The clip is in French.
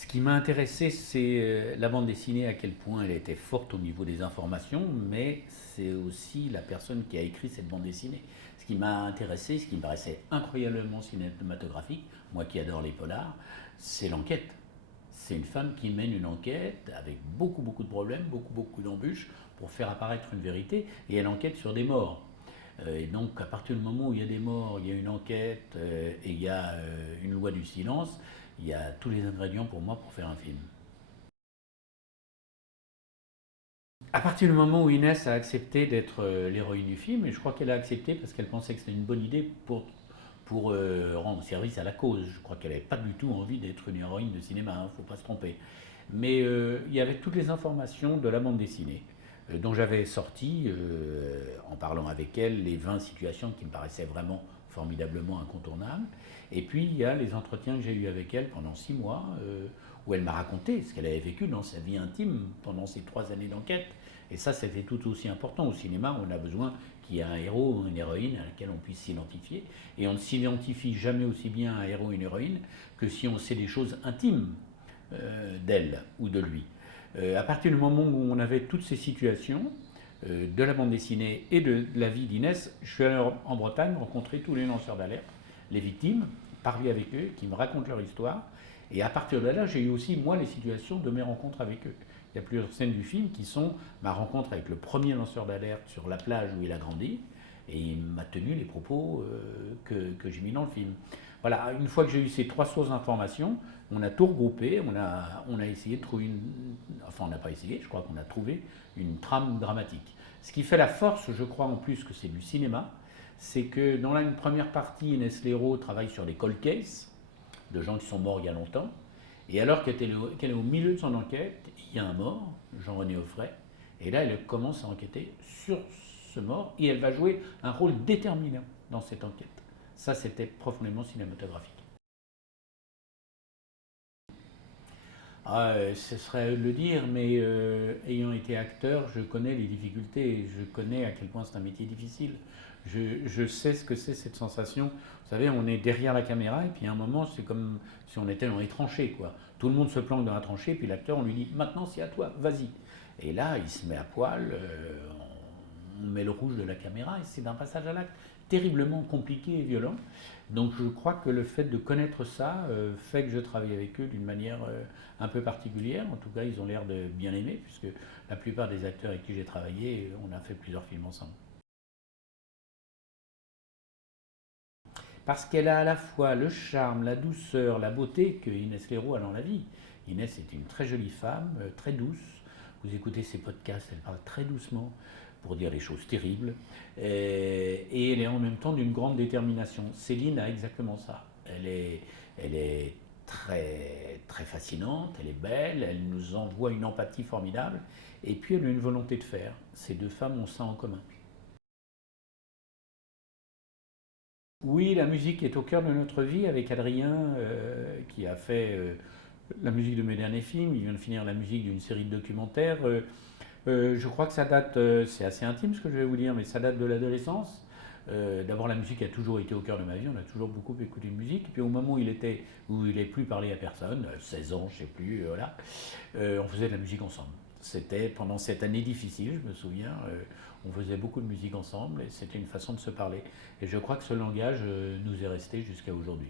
Ce qui m'a intéressé, c'est la bande dessinée, à quel point elle était forte au niveau des informations, mais c'est aussi la personne qui a écrit cette bande dessinée. Ce qui m'a intéressé, ce qui me paraissait incroyablement cinématographique, moi qui adore les polars, c'est l'enquête. C'est une femme qui mène une enquête avec beaucoup de problèmes, beaucoup d'embûches pour faire apparaître une vérité, et elle enquête sur des morts. Et donc, à partir du moment où il y a des morts, il y a une enquête et il y a une loi du silence, il y a tous les ingrédients pour moi pour faire un film. À partir du moment où Inès a accepté d'être l'héroïne du film, et je crois qu'elle a accepté parce qu'elle pensait que c'était une bonne idée pour rendre service à la cause. Je crois qu'elle n'avait pas du tout envie d'être une héroïne de cinéma, il ne faut pas se tromper. Mais il y avait toutes les informations de la bande dessinée, dont j'avais sorti, en parlant avec elle, les 20 situations qui me paraissaient vraiment formidablement incontournables. Et puis il y a les entretiens que j'ai eus avec elle pendant 6 mois, où elle m'a raconté ce qu'elle avait vécu dans sa vie intime pendant ces 3 années d'enquête. Et ça, c'était tout aussi important. Au cinéma, on a besoin qu'il y ait un héros ou une héroïne à laquelle on puisse s'identifier. Et on ne s'identifie jamais aussi bien à un héros ou une héroïne que si on sait des choses intimes d'elle ou de lui. À partir du moment où on avait toutes ces situations, de la bande dessinée et de la vie d'Inès, je suis allé en Bretagne rencontrer tous les lanceurs d'alerte, les victimes, parler avec eux, qui me racontent leur histoire. Et à partir de là, j'ai eu aussi, moi, les situations de mes rencontres avec eux. Il y a plusieurs scènes du film qui sont ma rencontre avec le premier lanceur d'alerte sur la plage où il a grandi, et il m'a tenu les propos que j'ai mis dans le film. Voilà, une fois que j'ai eu ces 3 sources d'informations, on a tout regroupé, on a essayé de trouver une... Enfin, on n'a pas essayé, je crois qu'on a trouvé une trame dramatique. Ce qui fait la force, je crois en plus que c'est du cinéma, c'est que dans une première partie, Inès Léraud travaille sur des cold cases, de gens qui sont morts il y a longtemps, et alors qu'elle est au milieu de son enquête, il y a un mort, Jean-René Offray, et là elle commence à enquêter sur ce mort, et elle va jouer un rôle déterminant dans cette enquête. Ça, c'était profondément cinématographique. Ce serait de le dire, mais ayant été acteur, je connais les difficultés, je connais à quel point c'est un métier difficile. Je sais ce que c'est cette sensation. Vous savez, on est derrière la caméra et puis à un moment, c'est comme si on était dans les tranchées, quoi. Tout le monde se planque dans la tranchée, puis l'acteur, on lui dit maintenant c'est à toi, vas-y. Et là, il se met à poil, on met le rouge de la caméra et c'est d'un passage à l'acte terriblement compliqué et violent. Donc je crois que le fait de connaître ça fait que je travaille avec eux d'une manière un peu particulière. En tout cas, ils ont l'air de bien aimer, puisque la plupart des acteurs avec qui j'ai travaillé, on a fait plusieurs films ensemble. Parce qu'elle a à la fois le charme, la douceur, la beauté que Inès Léraud a dans la vie. Inès est une très jolie femme, très douce. Vous écoutez ses podcasts, elle parle très doucement pour dire des choses terribles. Et elle est en même temps d'une grande détermination. Céline a exactement ça. Elle est très fascinante, elle est belle, elle nous envoie une empathie formidable. Et puis elle a une volonté de faire. Ces deux femmes ont ça en commun. Oui, la musique est au cœur de notre vie avec Adrien qui a fait la musique de mes derniers films. Il vient de finir la musique d'une série de documentaires. Je crois que ça date, c'est assez intime ce que je vais vous dire, mais ça date de l'adolescence. D'abord, la musique a toujours été au cœur de ma vie. On a toujours beaucoup écouté de musique. Et puis au moment où il n'est plus parlé à personne, 16 ans, je ne sais plus, voilà, on faisait de la musique ensemble. C'était pendant cette année difficile, je me souviens, on faisait beaucoup de musique ensemble et c'était une façon de se parler. Et je crois que ce langage nous est resté jusqu'à aujourd'hui.